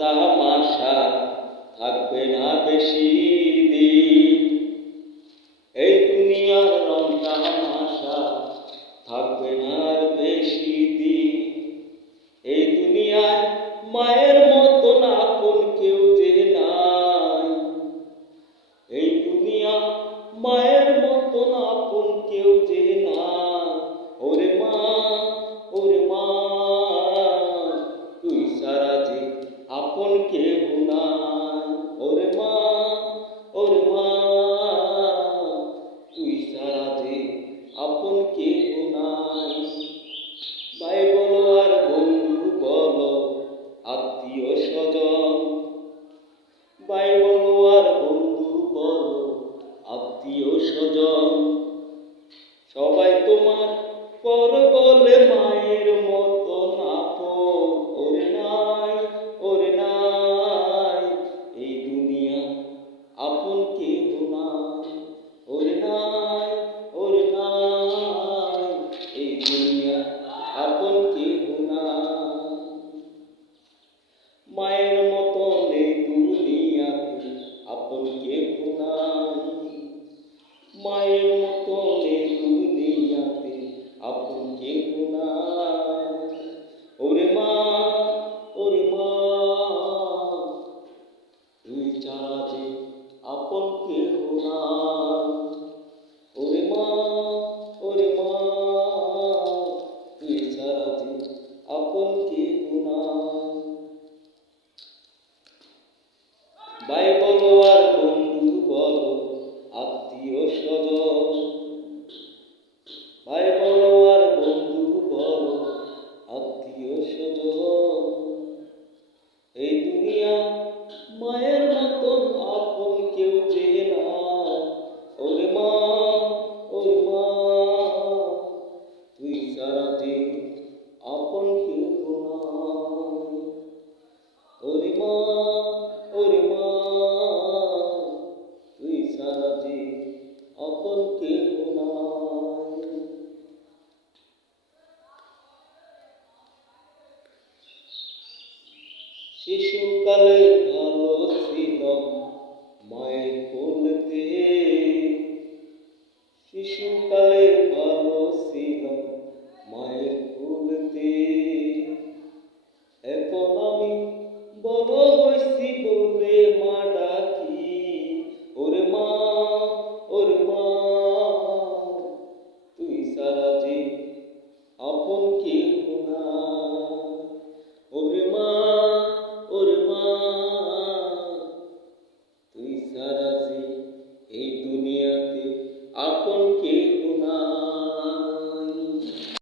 তামাশা থাকবে না বেশি দিন। এই দুনিয়ার রং তামাশা থাকবে না আর বেশি দিন। এই দুনিয়ায় মায়ের মতন আপন কেউ যে নাই। এই দুনিয়া মায়ের মতন আপন কেউ যে নাই। ওরে মা, ওরে মা, তুই সারা যে আপন কেউ নাই। ওরে মা, ওরে মা, তুই সারা যে আপন কেউ নাই। ভাই বলো আর বন্ধু বলো, আত্মীয় স্বজন। ভাই বলো আর বন্ধু বলো, আত্মীয় স্বজন। সবাই তোমার পর বলে মায়ের মতন আপন। ওরে নাই, ওরে নাই, এই দুনিয়া আপন কেউ নাই। ওরে নাই, ওরে নাই, এই দুনিয়া আপন কেউ নাই। মায়ের মতন এই দুনিয়াতে আপন কেউ নাই। মায়ের মতন এই দুনিয়াতে আপন কেউ নাই। ওরে মা, ওরে মা, তুই ছাড়া যে আপন কেউ নাই। ওরে মা, ওরে মা, তুই ছাড়া যে আপন কেউ নাই। ভাই বলো আর বন্ধু বলো, আত্মীয় স্বজন। ভাই বলো আর বন্ধু বলো, আত্মীয় স্বজন। এই দুনিয়া মায়ের মতন আপন কেউ যে নাই। ওরে মা, ওরে মা, তুই সারা যে আপন কেউ নাই। ওরে মা, ওরে মা, তুই সারা যে আপন কেউ নাই। শিশুকালে ভালো ছিলাম মায়ের কোলেতে। শিশুকালে ভালো ছিলাম মায়ের কোলেতে। এখন আমি বড় হইছি বলে মা ডাকি। ওরে মা, ওরে মা, তুই সারা যে আপন কেউ নাই। ওরে মা, ওরে মা, তুই সারা যে এই দুনিয়াতে আপন